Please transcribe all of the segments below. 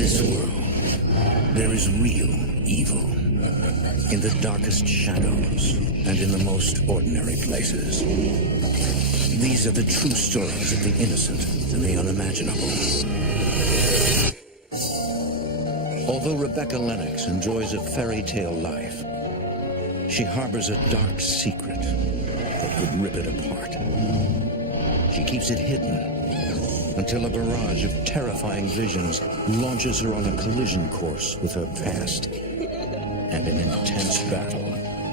this world, there is real evil in the darkest shadows and in the most ordinary places. These are the true stories of the innocent and the unimaginable. Although Rebecca Lennox enjoys a fairy tale life, she harbors a dark secret that could rip it apart. She keeps it hidden until a barrage of terrifying visions launches her on a collision course with her past and an intense battle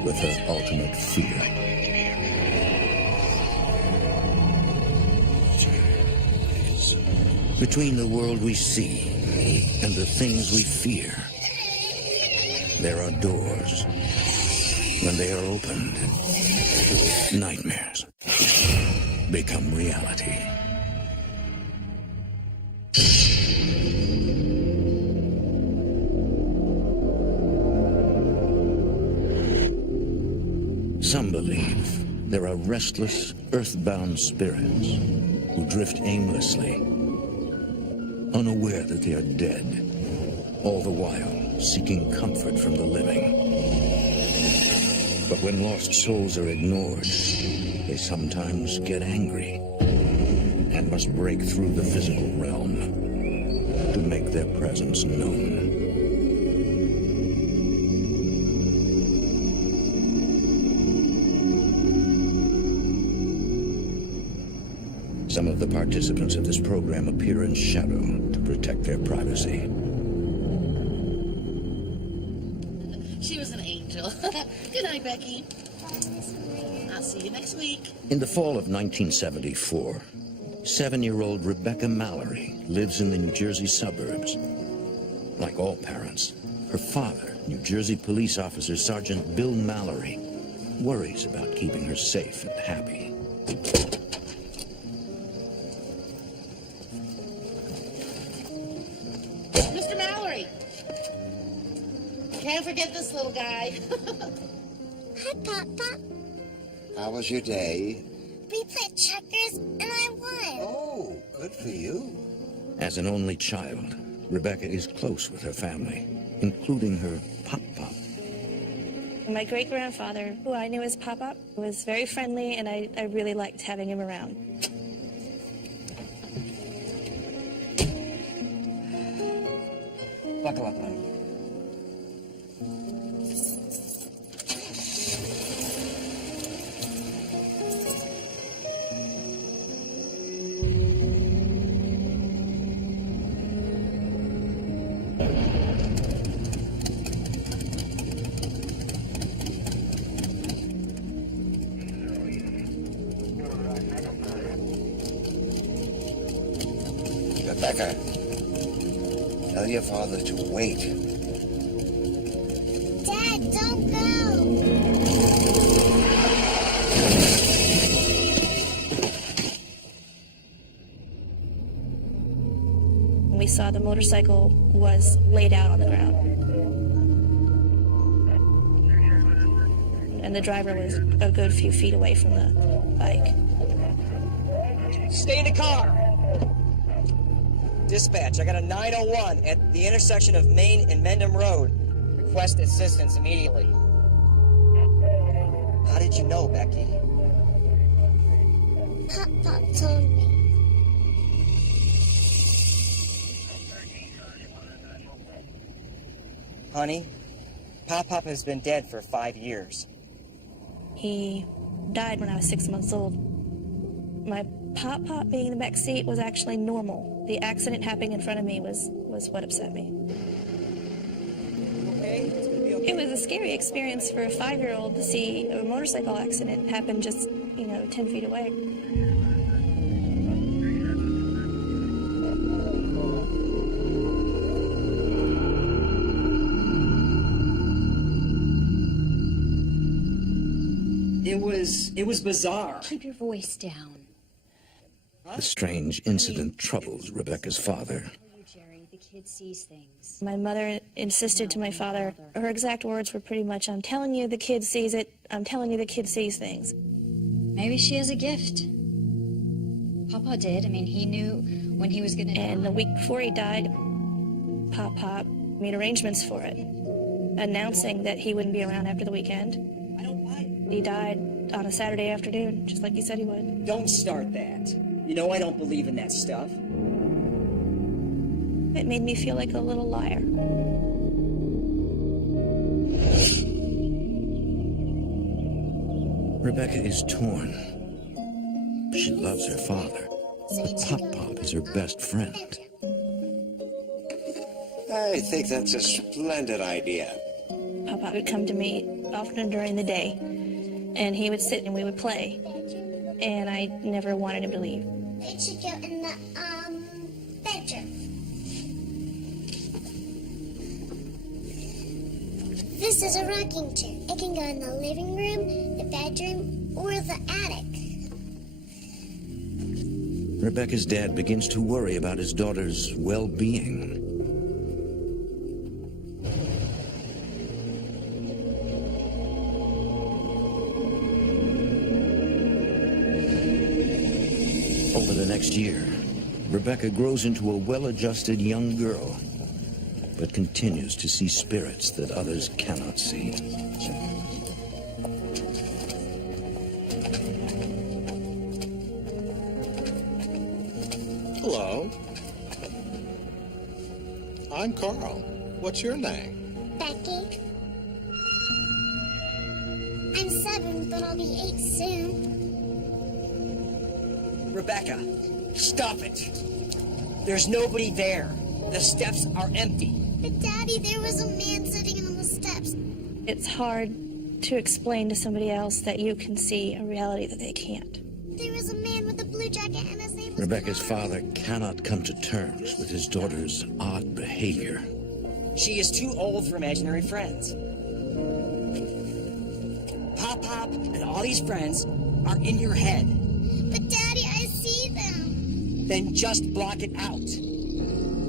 with her ultimate fear. Between the world we see and the things we fear, there are doors. When they are opened, nightmares become reality. Some believe there are restless, earthbound spirits who drift aimlessly, unaware that they are dead, all the while seeking comfort from the living. But when lost souls are ignored, they sometimes get angry and must break through the physical realm to make their presence known. Some of the participants of this program appear in shadow to protect their privacy. She was an angel. Good night, Becky. I'll see you next week. In the fall of 1974, 7-year-old Rebecca Mallory lives in the New Jersey suburbs. Like all parents, her father, New Jersey police officer Sergeant Bill Mallory, worries about keeping her safe and happy. Mr. Mallory! Can't forget this little guy. Hi, Papa. How was your day? We played checkers and I won. Oh, good for you. As an only child, Rebecca is close with her family, including her Pop-Pop. My great-grandfather, who I knew as Pop-Pop, was very friendly, and I really liked having him around. Buckle up, honey. Rebecca, tell your father to wait. Dad, don't go. We saw the motorcycle was laid out on the ground. And the driver was a good few feet away from the bike. Stay in the car. Dispatch, I got a 901 at the intersection of Main and Mendham Road. Request assistance immediately. How did you know, Becky? Pop-Pop told me. Honey, Pop-Pop has been dead for 5 years. He died when I was 6 months old. My Pop-Pop being in the back seat was actually normal. The accident happening in front of me was what upset me. Okay? It's gonna be okay. It was a scary experience for a 5-year-old to see a motorcycle accident happen just, 10 feet away. It was bizarre. Keep your voice down. The strange incident troubles Rebecca's father. Jerry, the kid sees things. My mother insisted to my father, her exact words were pretty much, "I'm telling you the kid sees it. I'm telling you the kid sees things." Maybe she has a gift. Papa did. I mean, he knew when he was gonna die. And the week before he died, Pop made arrangements for it, announcing that he wouldn't be around after the weekend. He died on a Saturday afternoon, just like he said he would. Don't start that. You know I don't believe in that stuff. It made me feel like a little liar. Rebecca is torn. She loves her father. Pop is her best friend. I think that's a splendid idea. Pop would come to me often during the day, and he would sit and we would play. And I never wanted him to leave. They should go in the, bedroom. This is a rocking chair. It can go in the living room, the bedroom, or the attic. Rebecca's dad begins to worry about his daughter's well-being. Over the next year, Rebecca grows into a well-adjusted young girl, but continues to see spirits that others cannot see. Hello. I'm Carl. What's your name? Becky? I'm 7, but I'll be 8 soon. Rebecca, stop it. There's nobody there. The steps are empty. But Daddy, there was a man sitting on the steps. It's hard to explain to somebody else that you can see a reality that they can't. There was a man with a blue jacket and his name was Rebecca's Carl. father cannot come to terms with his daughter's odd behavior. She is too old for imaginary friends. Pop and all these friends are in your head. But Daddy, I see them. Then just block it out.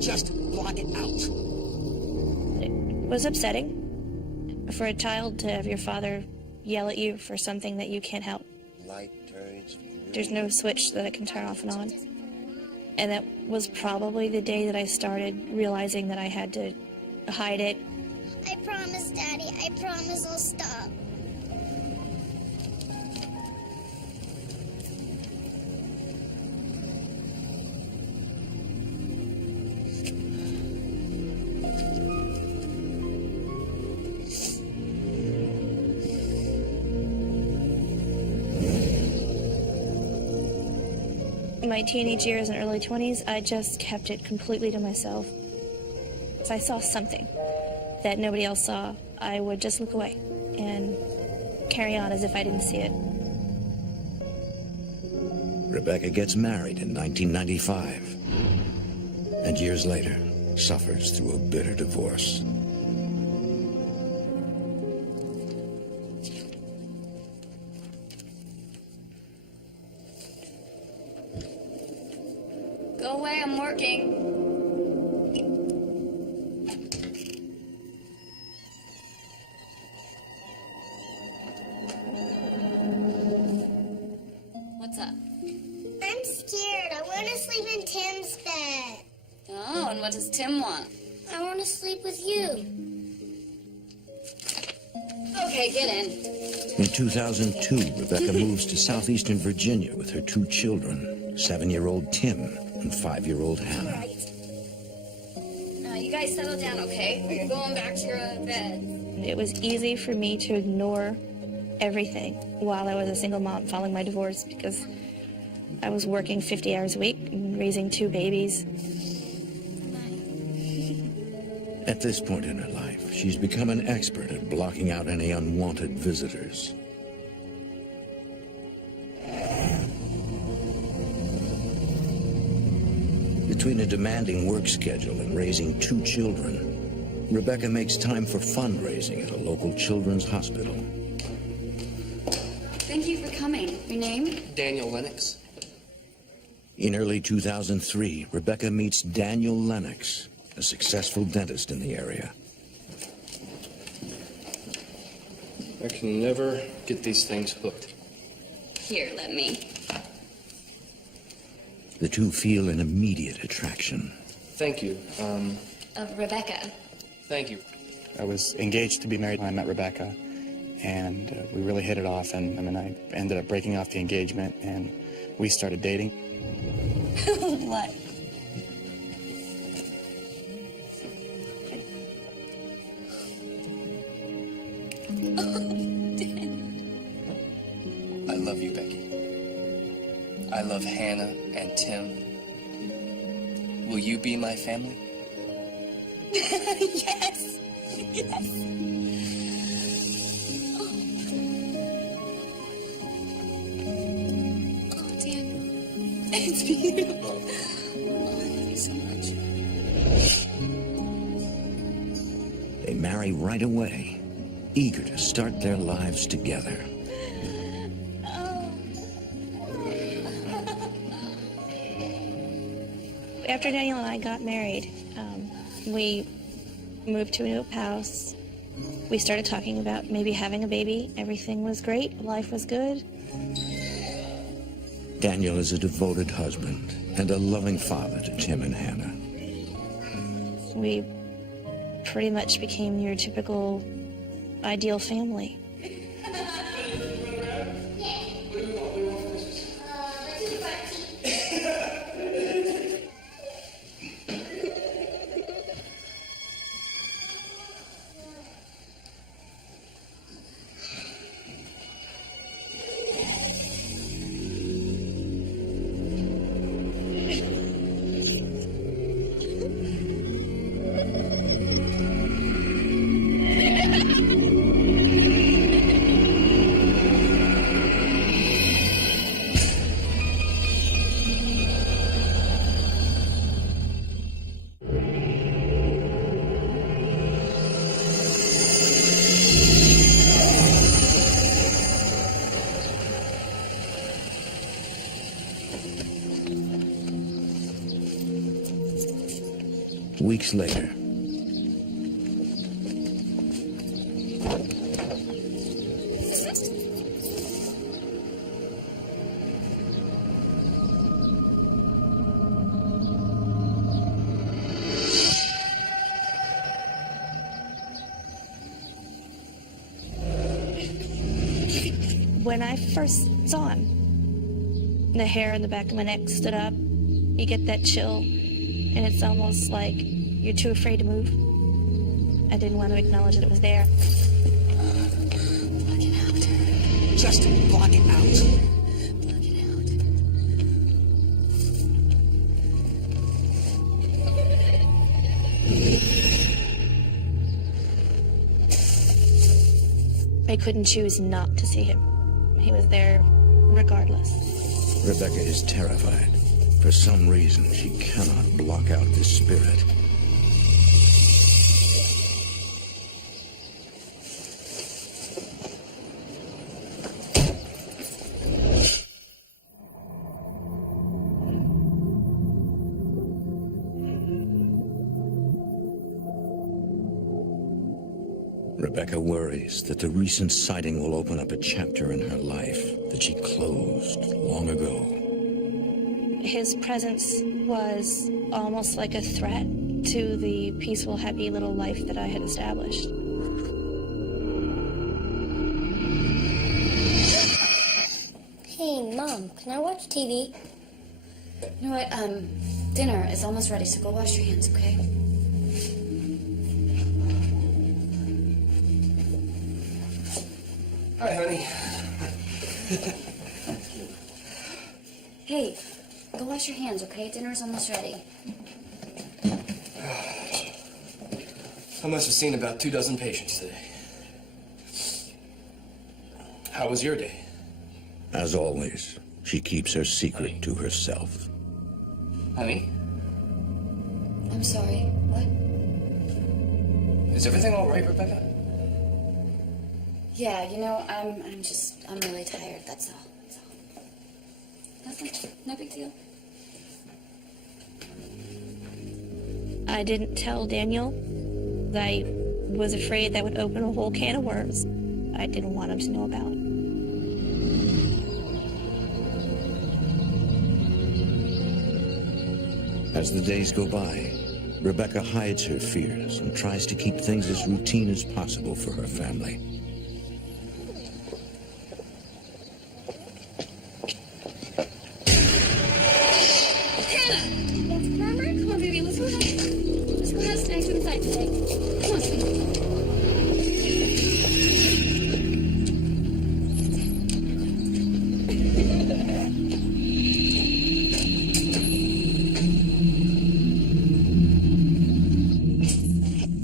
Just block it out. It was upsetting for a child to have your father yell at you for something that you can't help. Light turns blue. There's no switch that I can turn off and on. And that was probably the day that I started realizing that I had to hide it. I promise, Daddy. I promise I'll stop. In my teenage years and early 20s, I just kept it completely to myself. If I saw something that nobody else saw, I would just look away and carry on as if I didn't see it. Rebecca gets married in 1995, and years later suffers through a bitter divorce. Go away, I'm working. What's up? I'm scared. I want to sleep in Tim's bed. Oh, and what does Tim want? I want to sleep with you. Okay, get in. In 2002, Rebecca moves to southeastern Virginia with her 2 children, 7-year-old Tim and 5-year-old Hannah. Now, you guys settle down, okay? You're going back to your bed. It was easy for me to ignore everything while I was a single mom following my divorce because I was working 50 hours a week and raising 2 babies. At this point in her life, she's become an expert at blocking out any unwanted visitors. Between a demanding work schedule and raising 2 children, Rebecca makes time for fundraising at a local children's hospital. Thank you for coming. Your name? Daniel Lennox. In early 2003, Rebecca meets Daniel Lennox, a successful dentist in the area. I can never get these things hooked. Here, let me. The two feel an immediate attraction. Thank you. of Rebecca. Thank you. I was engaged to be married when I met Rebecca, and we really hit it off, and I ended up breaking off the engagement, and we started dating. What? I love you, Becky. I love Hannah and Tim. Will you be my family? Yes. Yes. Oh, Dan. It's beautiful. Oh, I love you so much. They marry right away, eager to start their lives together. After Daniel and I got married, we moved to a new house. We started talking about maybe having a baby. Everything was great. Life was good. Daniel is a devoted husband and a loving father to Tim and Hannah. We pretty much became your typical ideal family. Weeks later, when I first saw him, the hair on the back of my neck stood up. You get that chill, and it's almost like you're too afraid to move. I didn't want to acknowledge that it was there. Block it out. Just block it out. Block it I couldn't choose not to see him. He was there regardless. Rebecca is terrified. For some reason, she cannot block out this spirit. Rebecca worries that the recent sighting will open up a chapter in her life that she closed long ago. His presence was almost like a threat to the peaceful, happy little life that I had established. Hey, Mom, can I watch TV? You know what? Dinner is almost ready, so go wash your hands, okay? Hi, honey. Hey, go wash your hands, okay? Dinner's almost ready. I must have seen about 24 patients today. How was your day? As always, she keeps her secret to herself. Honey? I'm sorry. What? Is everything all right, Rebecca? Yeah, you know, I'm really tired, that's all. Nothing, no big deal. I didn't tell Daniel. I was afraid that would open a whole can of worms I didn't want him to know about. As the days go by, Rebecca hides her fears and tries to keep things as routine as possible for her family. Come on, baby, let's go ahead. Let's go have snacks inside today. Come on, sweetie.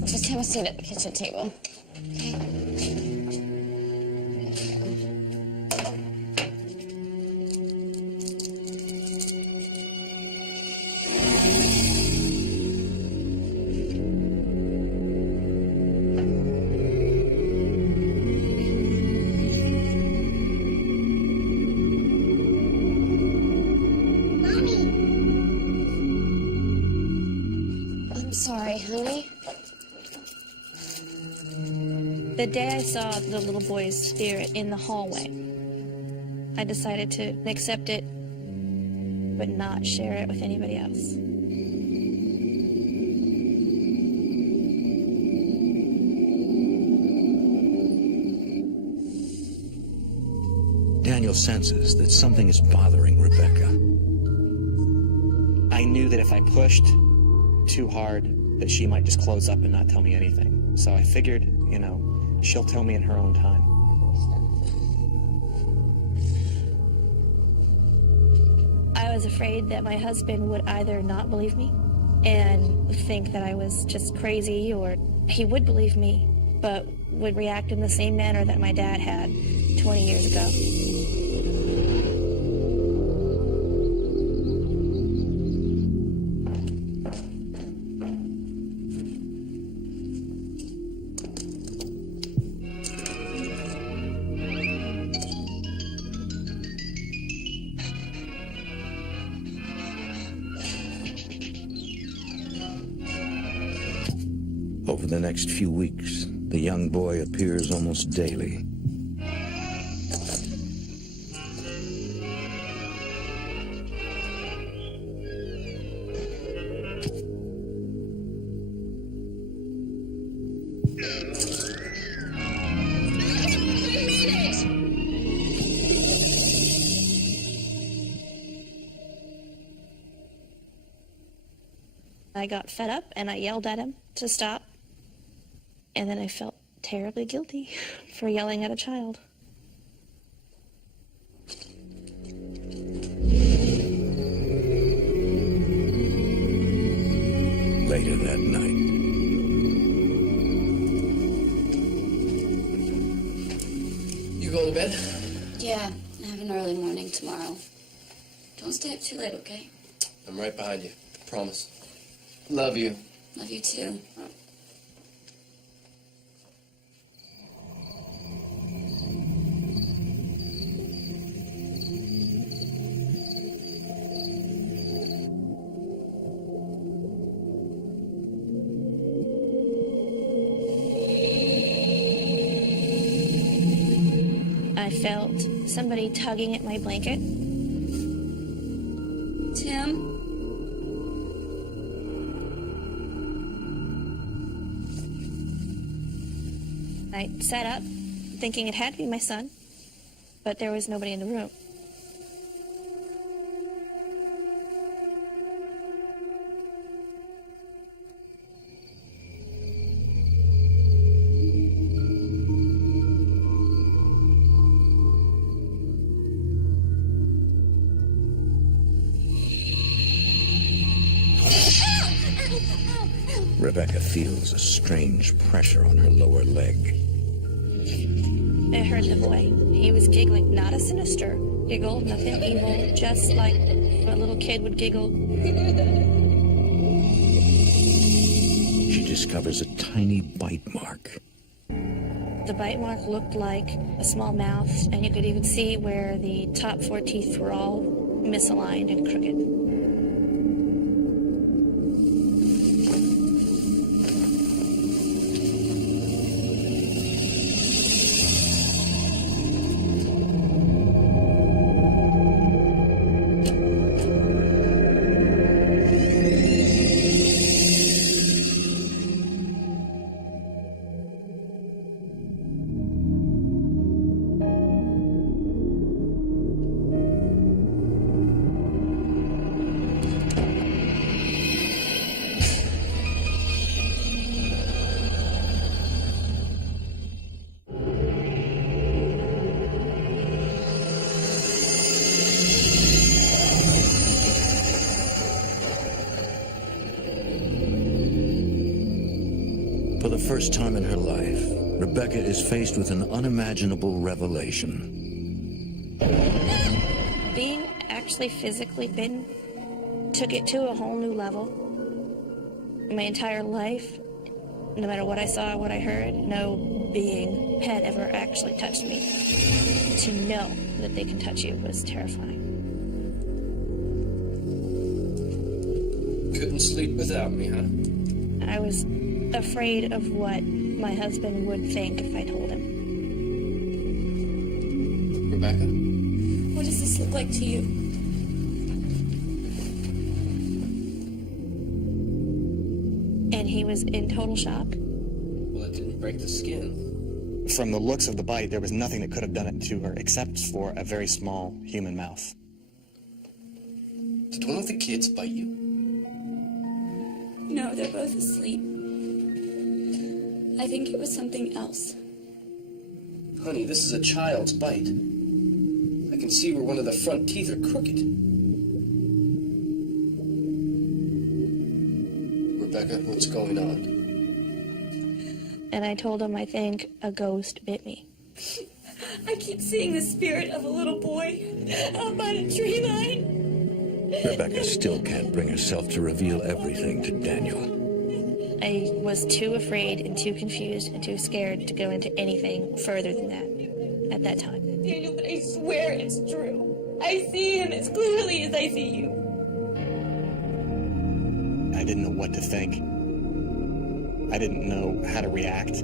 Just have a seat at the kitchen table. I'm sorry, honey. The day I saw the little boy's spirit in the hallway, I decided to accept it, but not share it with anybody else. Daniel senses that something is bothering Rebecca. I knew that if I pushed too hard, that she might just close up and not tell me anything. So I figured, you know, she'll tell me in her own time. I was afraid that my husband would either not believe me and think that I was just crazy, or he would believe me, but would react in the same manner that my dad had 20 years ago. Over the next few weeks, the young boy appears almost daily. I got fed up and I yelled at him to stop. And then I felt terribly guilty for yelling at a child. Later that night, You going to bed? Yeah, I have an early morning tomorrow. Don't stay up too late, okay? I'm right behind you. Promise. Love you. Love you too. I felt somebody tugging at my blanket. Tim? I sat up, thinking it had to be my son, but there was nobody in the room. Rebecca feels a strange pressure on her lower leg. I heard the boy. He was giggling, not a sinister giggle, nothing evil, just like a little kid would giggle. She discovers a tiny bite mark. The bite mark looked like a small mouth, and you could even see where the top 4 teeth were all misaligned and crooked. the first time in her life, Rebecca is faced with an unimaginable revelation. Being actually physically bitten took it to a whole new level. My entire life, no matter what I saw, what I heard, no being had ever actually touched me. To know that they can touch you was terrifying. Couldn't sleep without me, huh? I was afraid of what my husband would think if I told him. Rebecca? What does this look like to you? And he was in total shock. Well, it didn't break the skin. From the looks of the bite, there was nothing that could have done it to her except for a very small human mouth. Did one of the kids bite you? No, they're both asleep. I think it was something else. Honey, this is a child's bite. I can see where one of the front teeth are crooked. Rebecca, what's going on? And I told him I think a ghost bit me. I keep seeing the spirit of a little boy out by the tree line. Rebecca still can't bring herself to reveal everything to Daniel. I was too afraid and too confused and too scared to go into anything further than that at that time. Daniel, but I swear it's true. I see him as clearly as I see you. I didn't know what to think. I didn't know how to react.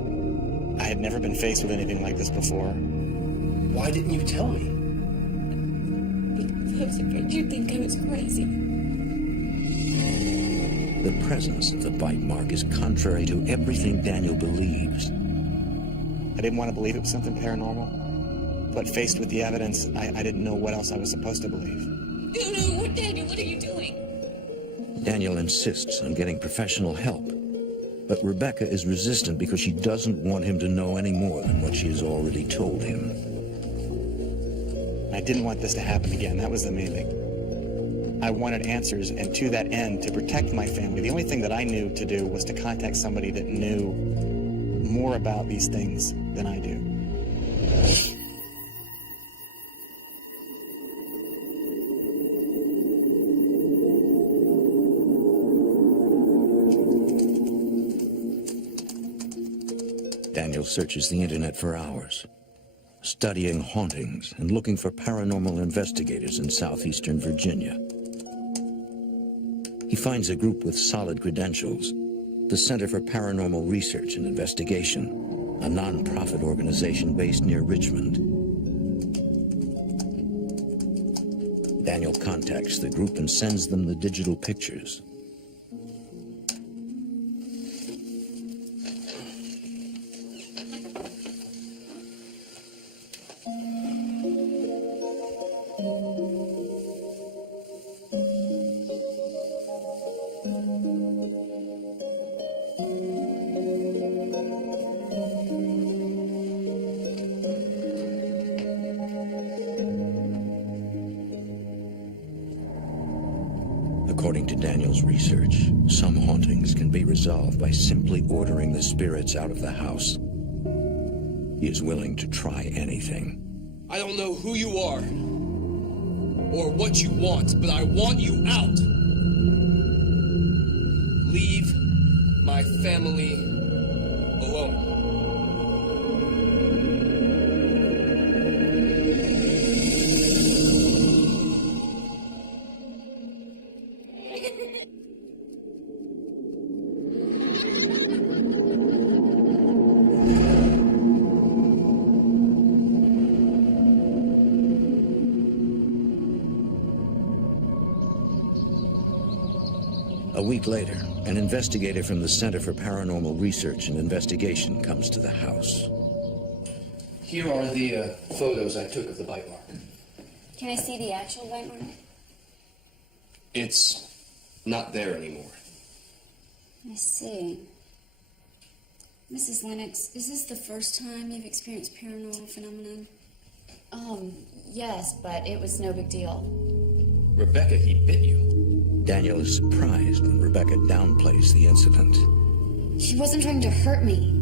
I had never been faced with anything like this before. Why didn't you tell me? Because I was afraid you'd think I was crazy. The presence of the bite mark is contrary to everything Daniel believes. I didn't want to believe it was something paranormal, but faced with the evidence, I didn't know what else I was supposed to believe. No, Daniel, what are you doing? Daniel insists on getting professional help, but Rebecca is resistant because she doesn't want him to know any more than what she has already told him. I didn't want this to happen again. That was the main thing. I wanted answers, and to that end, to protect my family, the only thing that I knew to do was to contact somebody that knew more about these things than I do. Daniel searches the internet for hours, studying hauntings and looking for paranormal investigators in southeastern Virginia. He finds a group with solid credentials, the Center for Paranormal Research and Investigation, a non-profit organization based near Richmond. Daniel contacts the group and sends them the digital pictures. According to Daniel's research, some hauntings can be resolved by simply ordering the spirits out of the house. He is willing to try anything. I don't know who you are or what you want, but I want you out. Leave my family alone. A week later, an investigator from the Center for Paranormal Research and Investigation comes to the house. Here are the photos I took of the bite mark. Can I see the actual bite mark? It's not there anymore. I see. Mrs. Lennox, is this the first time you've experienced paranormal phenomenon? Yes, but it was no big deal. Rebecca, he bit you. Daniel is surprised when Rebecca downplays the incident. She wasn't trying to hurt me.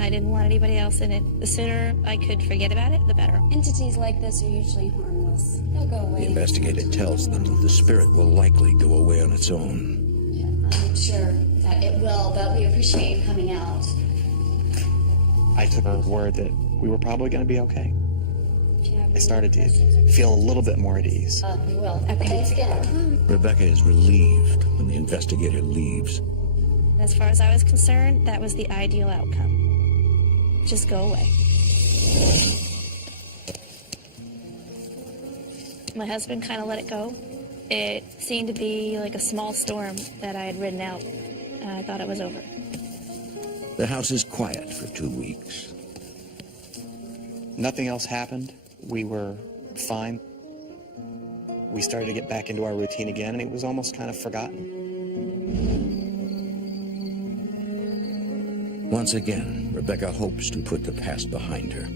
I didn't want anybody else in it. The sooner I could forget about it, the better. Entities like this are usually harmless. They'll go away. The investigator tells them that the spirit will likely go away on its own. I'm sure that it will, but we appreciate you coming out. I took her word that we were probably going to be okay. I started to feel a little bit more at ease. We will. Okay. Thanks again. Rebecca is relieved when the investigator leaves. As far as I was concerned, that was the ideal outcome. Just go away. My husband kind of let it go. It seemed to be like a small storm that I had ridden out. I thought it was over. The house is quiet for 2 weeks. Nothing else happened. We were fine. We started to get back into our routine again, and it was almost kind of forgotten. Once again, Rebecca hopes to put the past behind her.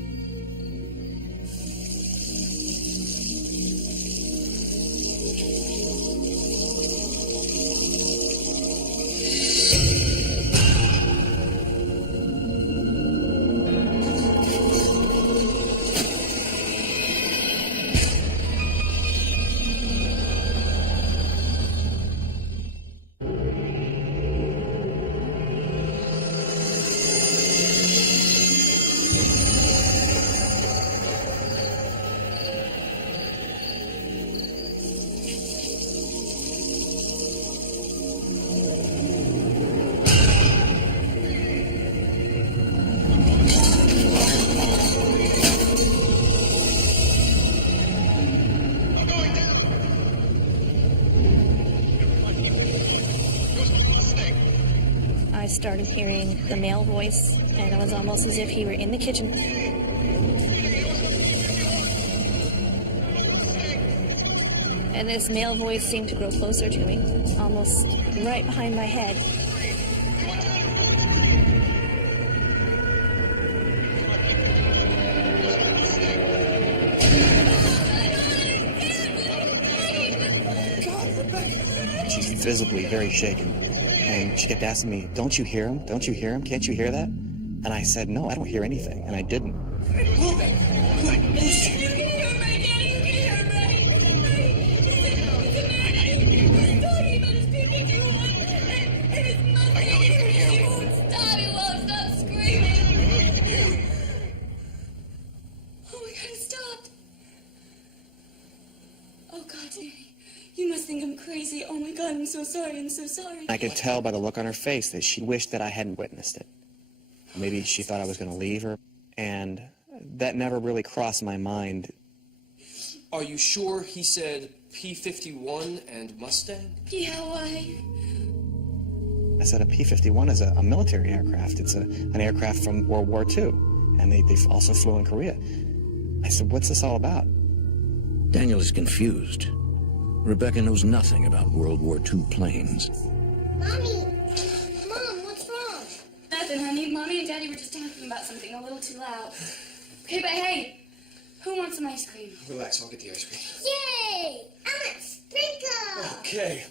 I started hearing the male voice, and it was almost as if he were in the kitchen. And this male voice seemed to grow closer to me, almost right behind my head. She's visibly very shaken. And she kept asking me, "Don't you hear him? Don't you hear him? Can't you hear that?" And I said, "No, I don't hear anything." And I didn't. Crazy. Oh my God, I'm so sorry. I'm so sorry. I could tell by the look on her face that she wished that I hadn't witnessed it. Maybe she thought I was going to leave her, and that never really crossed my mind. Are you sure he said P-51 and Mustang? Yeah, why? I said a P-51 is a military aircraft. It's an aircraft from World War II, and they also flew in Korea. I said, "What's this all about?" Daniel is confused. Rebecca knows nothing about World War II planes. Mommy! Mom, what's wrong? Nothing, honey. Mommy and Daddy were just talking about something a little too loud. Okay, but hey, who wants some ice cream? Relax, I'll get the ice cream. Yay! I want sprinkles! Okay.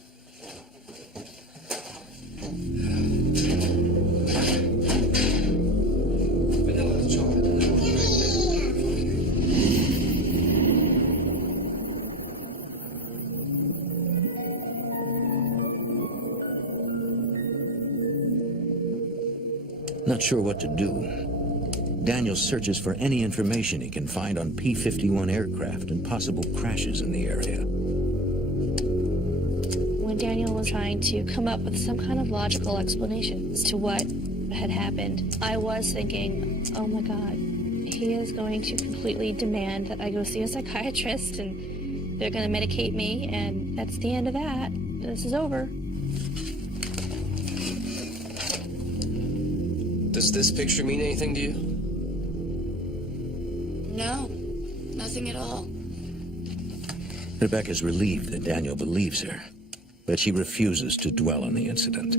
Vanilla chocolate. Not sure what to do. Daniel searches for any information he can find on P-51 aircraft and possible crashes in the area. When Daniel was trying to come up with some kind of logical explanation as to what had happened, I was thinking, oh my God, he is going to completely demand that I go see a psychiatrist, and they're going to medicate me, and that's the end of that. This is over. Does this picture mean anything to you? No, nothing at all. Rebecca's relieved that Daniel believes her, but she refuses to dwell on the incident.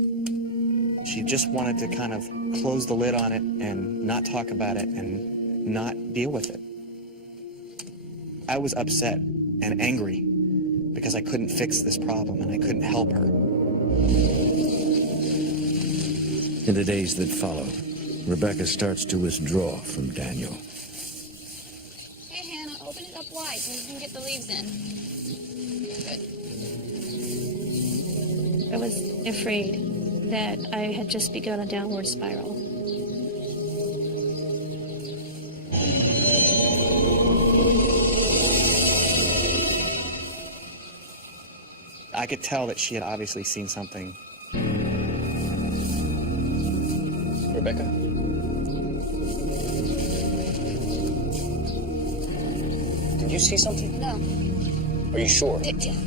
She just wanted to kind of close the lid on it and not talk about it and not deal with it. I was upset and angry because I couldn't fix this problem and I couldn't help her. In the days that follow, Rebecca starts to withdraw from Daniel. Hey, Hannah, open it up wide so you can get the leaves in. Good. I was afraid that I had just begun a downward spiral. I could tell that she had obviously seen something. Rebecca? Did you see something? No. Are you sure?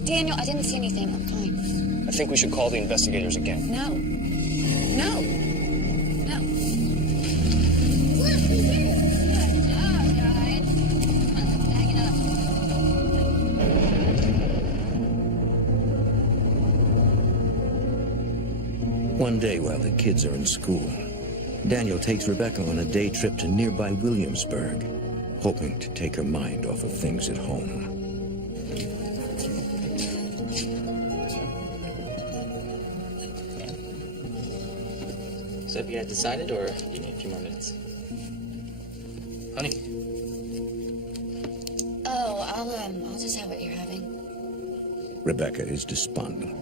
Daniel, I didn't see anything. I'm fine. I think we should call the investigators again. No. No. No. Look, we did it. Good job, guys. Come on, let's bag it up. One day while the kids are in school, Daniel takes Rebecca on a day trip to nearby Williamsburg, hoping to take her mind off of things at home. So have you guys decided, or do you need a few more minutes? Honey? Oh, I'll just have what you're having. Rebecca is despondent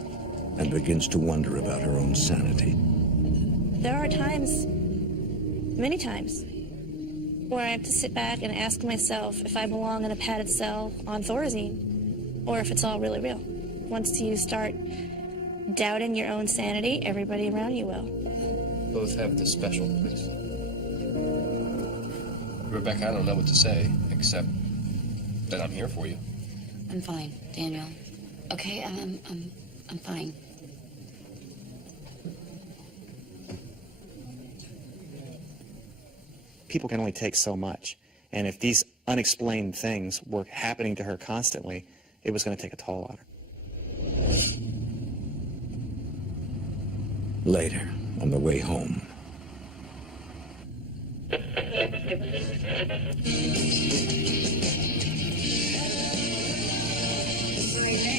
and begins to wonder about her own sanity. There are times, many times, where I have to sit back and ask myself if I belong in a padded cell on Thorazine, or if it's all really real. Once you start doubting your own sanity, everybody around you will. Both have this special, please. Rebecca, I don't know what to say, except that I'm here for you. I'm fine, Daniel. Okay, I'm fine. People can only take so much. And if these unexplained things were happening to her constantly, it was going to take a toll on her. Later, on the way home,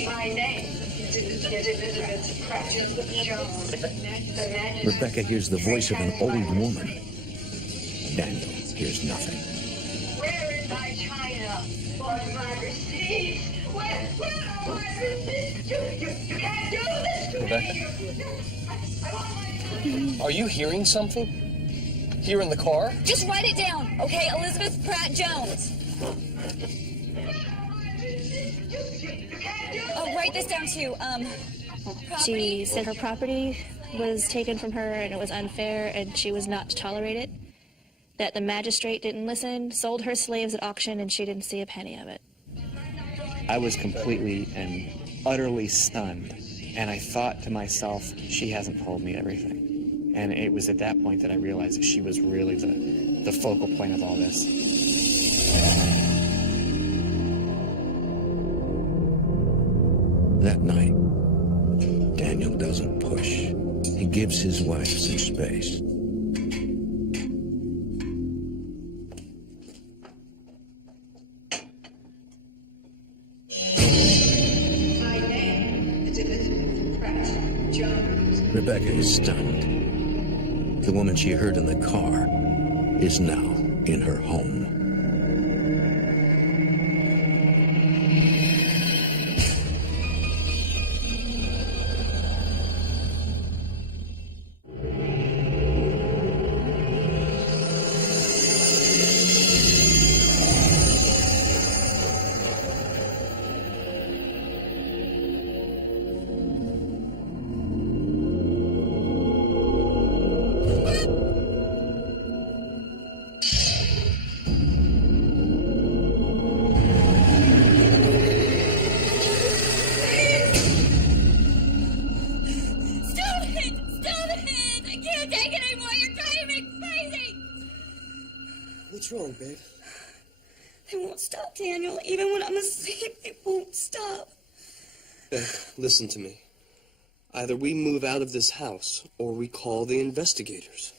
My name is Elizabeth Pratt Jones. Rebecca hears the voice of an old woman. Daniel hears nothing. Where is my china? Where's my receipts? Where are my receipts? You can't do this to Rebecca? me. I want my... Are you hearing something? Here in the car? Just write it down, okay? Elizabeth Pratt Jones. Oh, write this down too. She said her property was taken from her and it was unfair and she was not to tolerate it. That the magistrate didn't listen, sold her slaves at auction, and she didn't see a penny of it. I was completely and utterly stunned. And I thought to myself, she hasn't told me everything. And it was at that point that I realized that she was really the focal point of all this. That night, Daniel doesn't push. He gives his wife some space. My name is Elizabeth Pratt Jones. Rebecca is stunned. The woman she heard in the car is now in her home. What's wrong, babe? They won't stop, Daniel. Even when I'm asleep, they won't stop. Beth, listen to me. Either we move out of this house, or we call the investigators.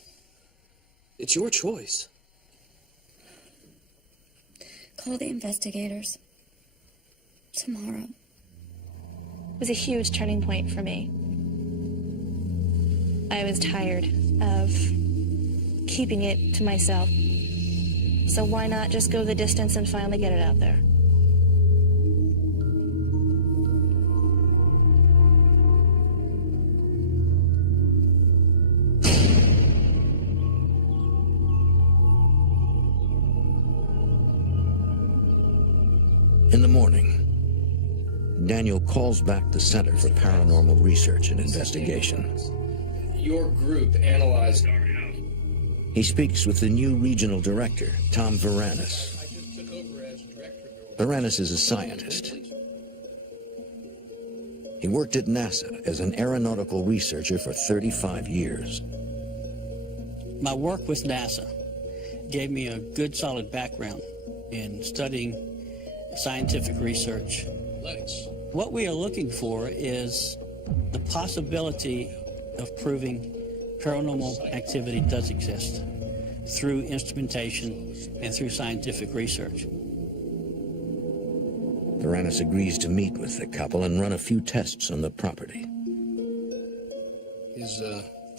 It's your choice. Call the investigators. Tomorrow. It was a huge turning point for me. I was tired. of keeping it to myself. So why not just go the distance and finally get it out there? In the morning, Daniel calls back the Center for Paranormal Research and Investigation. Your group analyzed our house. He speaks with the new regional director, Tom Varanus. Varanus is a scientist. He worked at NASA as an aeronautical researcher for 35 years. My work with NASA gave me a good, solid background in studying scientific research. What we are looking for is the possibility of proving paranormal activity does exist through instrumentation and through scientific research. Varanus agrees to meet with the couple and run a few tests on the property. Is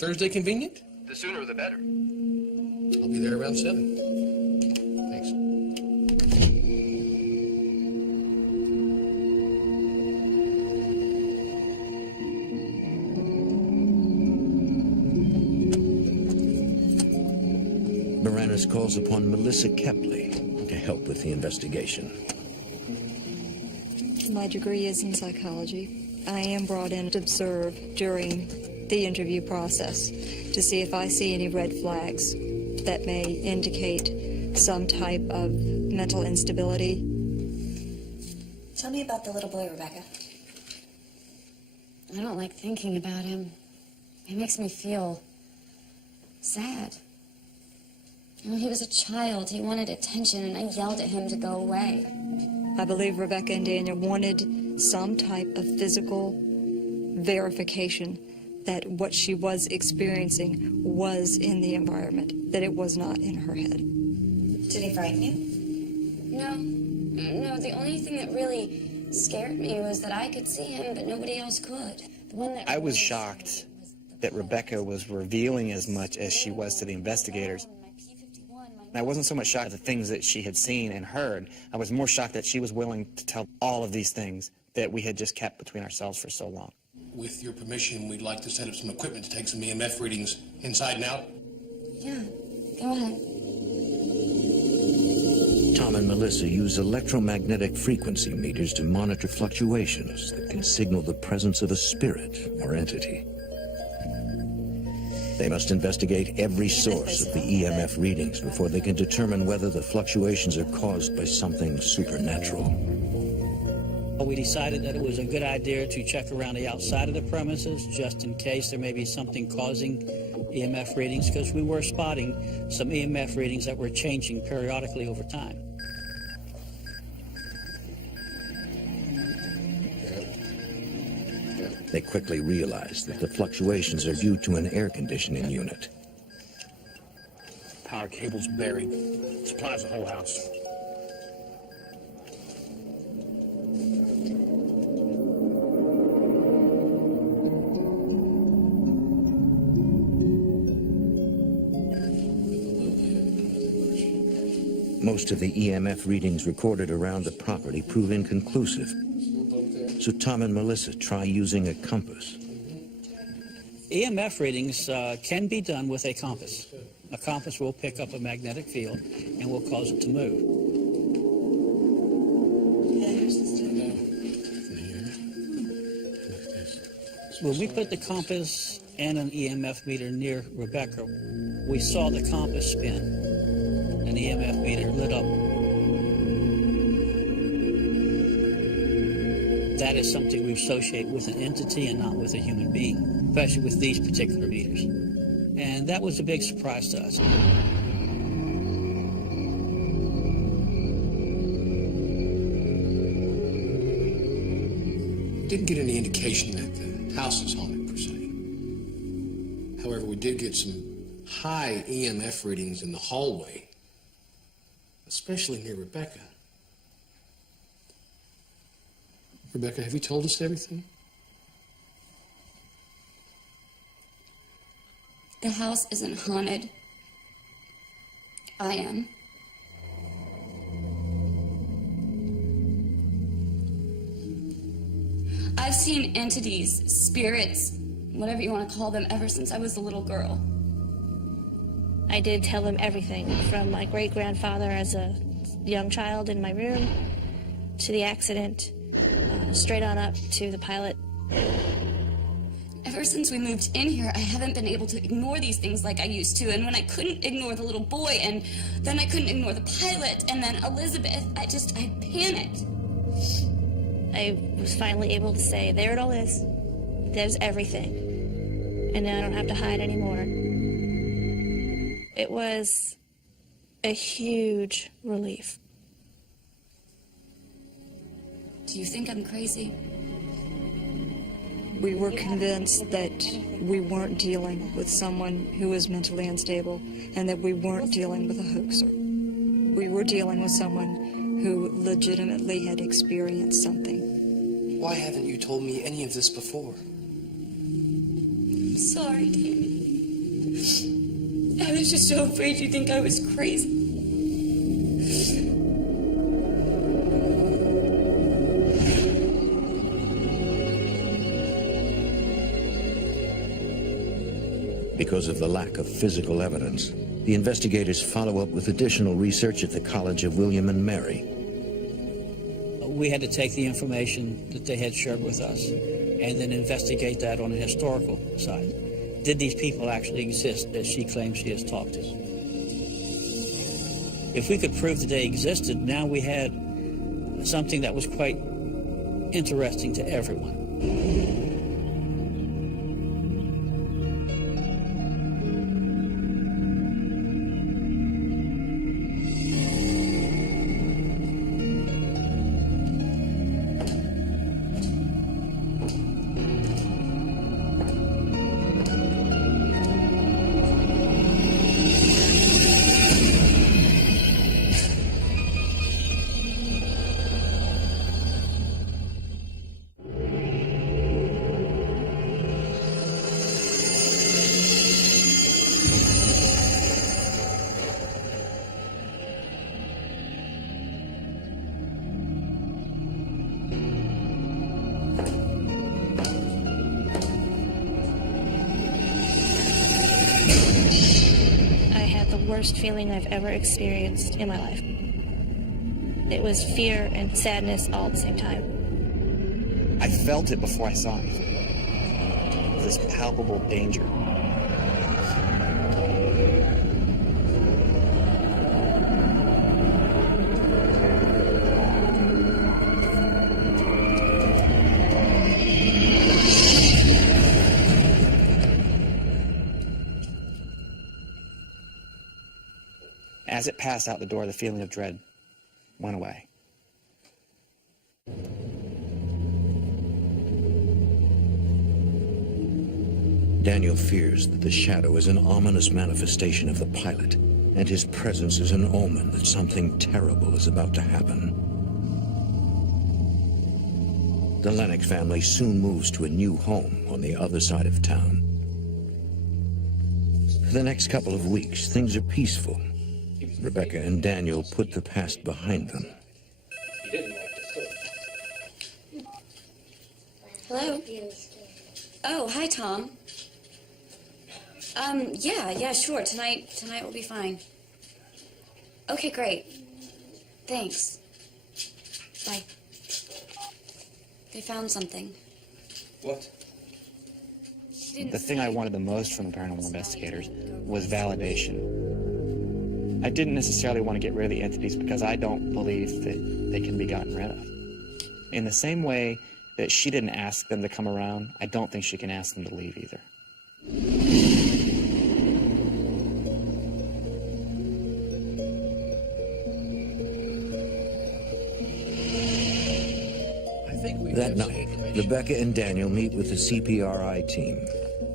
Thursday convenient? The sooner the better. I'll be there around 7. Thanks. Varanus calls upon Melissa Kepley to help with the investigation. My degree is in psychology. I am brought in to observe during the interview process to see if I see any red flags that may indicate some type of mental instability. Tell me about the little boy, Rebecca. I don't like thinking about him. It makes me feel sad. You know, he was a child. He wanted attention, and I yelled at him to go away. I believe Rebecca and Daniel wanted some type of physical verification that what she was experiencing was in the environment, that it was not in her head. Did he frighten you? No, the only thing that really scared me was that I could see him, but nobody else could. The one that I was shocked that Rebecca was revealing as much as she was to the investigators. And I wasn't so much shocked at the things that she had seen and heard. I was more shocked that she was willing to tell all of these things that we had just kept between ourselves for so long. With your permission, we'd like to set up some equipment to take some EMF readings inside and out. Yeah, go ahead. Tom and Melissa use electromagnetic frequency meters to monitor fluctuations that can signal the presence of a spirit or entity. They must investigate every source of the EMF readings before they can determine whether the fluctuations are caused by something supernatural. We decided that it was a good idea to check around the outside of the premises just in case there may be something causing EMF readings, because we were spotting some EMF readings that were changing periodically over time. They quickly realize that the fluctuations are due to an air conditioning unit. Power cable's buried. Supplies the whole house. Most of the EMF readings recorded around the property prove inconclusive. So Tom and Melissa try using a compass. EMF readings can be done with a compass. A compass will pick up a magnetic field and will cause it to move. When we put the compass and an EMF meter near Rebecca, we saw the compass spin. An EMF meter lit up. That is something we associate with an entity and not with a human being, especially with these particular meters. And that was a big surprise to us. Didn't get any indication that the house is haunted, per se. However, we did get some high EMF readings in the hallway, especially near Rebecca. Rebecca, have you told us everything? The house isn't haunted. I am. I've seen entities, spirits, whatever you want to call them, ever since I was a little girl. I did tell him everything, from my great-grandfather as a young child in my room, to the accident, straight on up to the pilot. Ever since we moved in here, I haven't been able to ignore these things like I used to. And when I couldn't ignore the little boy, and then I couldn't ignore the pilot, and then Elizabeth, I panicked. I was finally able to say, there it all is. There's everything. And now I don't have to hide anymore. It was a huge relief. Do you think I'm crazy? We were convinced that we weren't dealing with someone who was mentally unstable and that we weren't dealing with a hoaxer. We were dealing with someone who legitimately had experienced something. Why haven't you told me any of this before? I'm sorry, Danny. I was just so afraid you'd think I was crazy. Because of the lack of physical evidence, the investigators follow up with additional research at the College of William and Mary. We had to take the information that they had shared with us and then investigate that on a historical side. Did these people actually exist that she claims she has talked to? If we could prove that they existed, now we had something that was quite interesting to everyone. Worst feeling I've ever experienced in my life. It was fear and sadness all at the same time. I felt it before I saw anything. This palpable danger. As it passed out the door, the feeling of dread went away. Daniel fears that the shadow is an ominous manifestation of the pilot, and his presence is an omen that something terrible is about to happen. The Lennox family soon moves to a new home on the other side of town. For the next couple of weeks, things are peaceful. Rebecca and Daniel put the past behind them. Hello? Oh, hi, Tom. Yeah, sure. Tonight will be fine. Okay, great. Thanks. Bye. They found something. What? The thing I wanted the most from the paranormal investigators was validation. I didn't necessarily want to get rid of the entities because I don't believe that they can be gotten rid of. In the same way that she didn't ask them to come around, I don't think she can ask them to leave either. That night, Rebecca and Daniel meet with the CPRI team.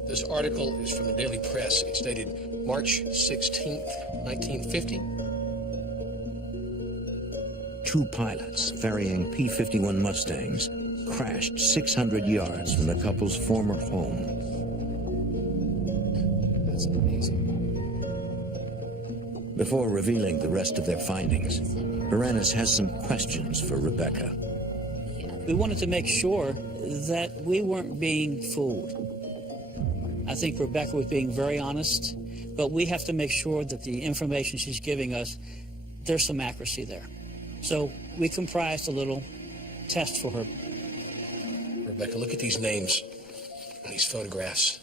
This article is from the Daily Press. It's dated March 16th, 1950. Two pilots ferrying P-51 Mustangs crashed 600 yards from the couple's former home. That's amazing. Before revealing the rest of their findings, Varanus has some questions for Rebecca. We wanted to make sure that we weren't being fooled. I think Rebecca was being very honest, but we have to make sure that the information she's giving us, there's some accuracy there. So we comprised a little test for her. Rebecca, look at these names and these photographs.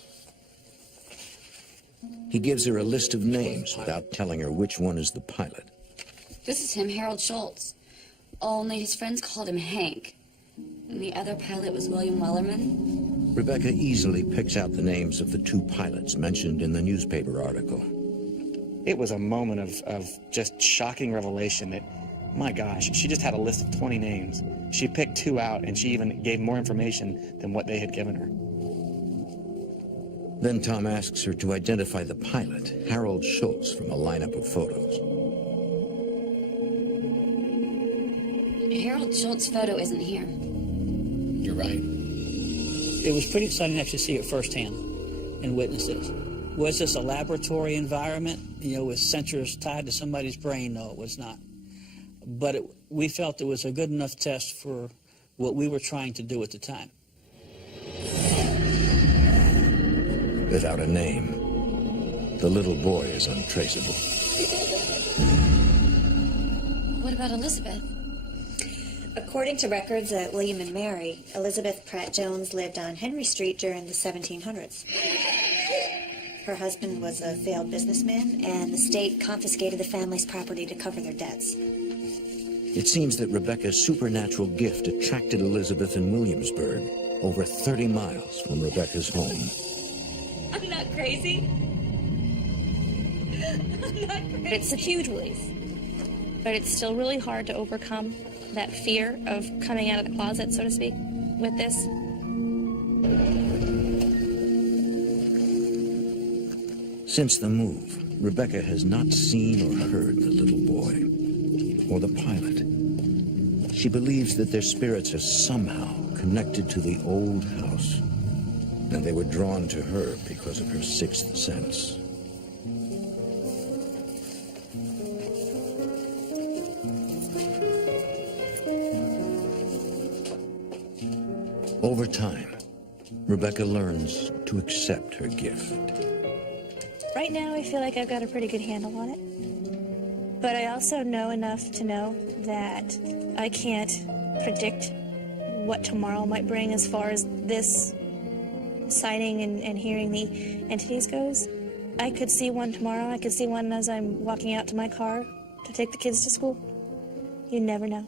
He gives her a list of names without telling her which one is the pilot. This is him, Harold Schultz. Only his friends called him Hank. And the other pilot was William Wellerman. Rebecca easily picks out the names of the two pilots mentioned in the newspaper article. It was a moment of just shocking revelation that, my gosh, she just had a list of 20 names. She picked 2 out, and she even gave more information than what they had given her. Then Tom asks her to identify the pilot, Harold Schultz, from a lineup of photos. Harold Schultz's photo isn't here. You're right. It was pretty exciting to actually see it firsthand and witness this. Was this a laboratory environment, with sensors tied to somebody's brain? No, it was not. But we felt it was a good enough test for what we were trying to do at the time. Without a name, the little boy is untraceable. What about Elizabeth? According to records at William and Mary, Elizabeth Pratt Jones lived on Henry Street during the 1700s. Her husband was a failed businessman, and the state confiscated the family's property to cover their debts. It seems that Rebecca's supernatural gift attracted Elizabeth in Williamsburg, over 30 miles from Rebecca's home. I'm not crazy. I'm not crazy. It's a huge relief, but it's still really hard to overcome that fear of coming out of the closet, so to speak, with this. Since the move, Rebecca has not seen or heard the little boy or the pilot. She believes that their spirits are somehow connected to the old house, and they were drawn to her because of her sixth sense. Over time, Rebecca learns to accept her gift. Right now, I feel like I've got a pretty good handle on it. But I also know enough to know that I can't predict what tomorrow might bring as far as this sighting and hearing the entities goes. I could see one tomorrow. I could see one as I'm walking out to my car to take the kids to school. You never know.